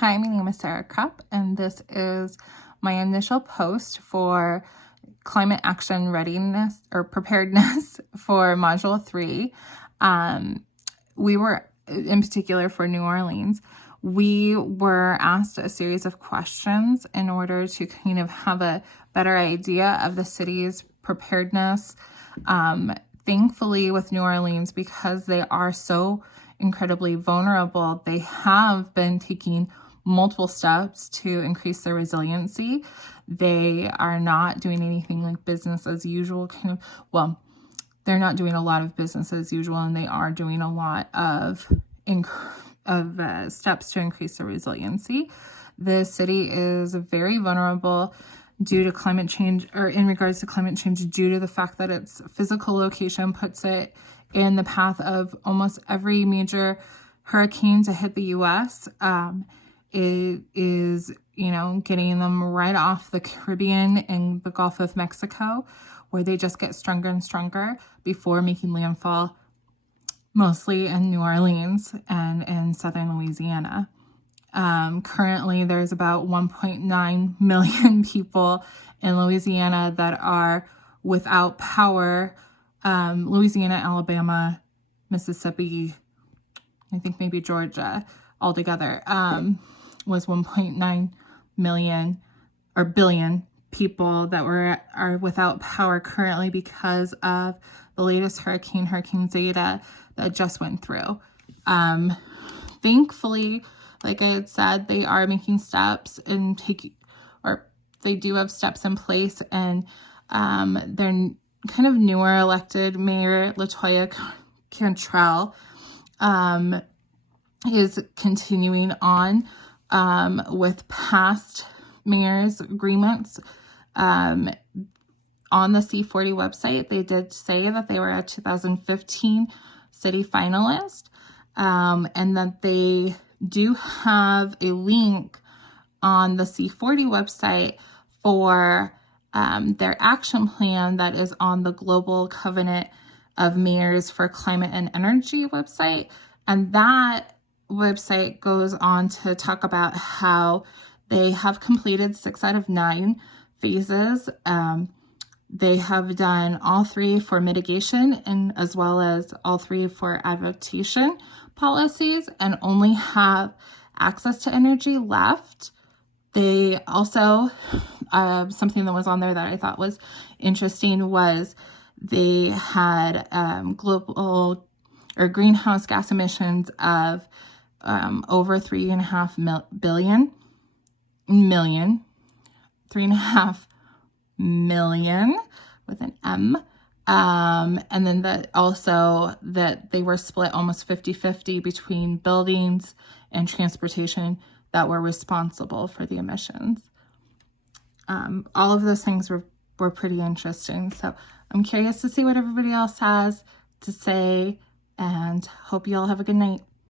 Hi, my name is Sarah Krupp, and this is my initial post for climate action readiness or preparedness for Module 3. We were, in particular for New Orleans, we were asked a series of questions in order to kind of have a better idea of the city's preparedness. Thankfully, with New Orleans, because they are so incredibly vulnerable, they have been taking multiple steps to increase their resiliency. They are not doing anything like business as usual, they're not doing a lot of business as usual, and they are doing a lot of steps to increase their resiliency. The city is very vulnerable due to climate change, or in regards to climate change, due to the fact that its physical location puts it in the path of almost every major hurricane to hit the U.S. It is, getting them right off the Caribbean and the Gulf of Mexico, where they just get stronger and stronger before making landfall, mostly in New Orleans and in southern Louisiana. Currently, there's about 1.9 million people in Louisiana that are without power. Louisiana, Alabama, Mississippi, I think maybe Georgia altogether, was 1.9 million or billion people that are without power currently because of the latest Hurricane Zeta, that just went through. Thankfully, like I had said, they are making steps and they do have steps in place, and their kind of newer elected mayor, LaToya Cantrell, is continuing on with past mayor's agreements. On the C40 website, they did say that they were a 2015 city finalist, and that they do have a link on the C40 website for their action plan that is on the Global Covenant of Mayors for Climate and Energy website. And that website goes on to talk about how they have completed 6 out of 9 phases. They have done all 3 for mitigation, and as well as all 3 for adaptation policies, and only have access to energy left. They also, something that was on there that I thought was interesting was they had global or greenhouse gas emissions of over 3.5 million with an M. And then that they were split almost 50-50 between buildings and transportation that were responsible for the emissions. All of those things were pretty interesting. So I'm curious to see what everybody else has to say, and hope you all have a good night.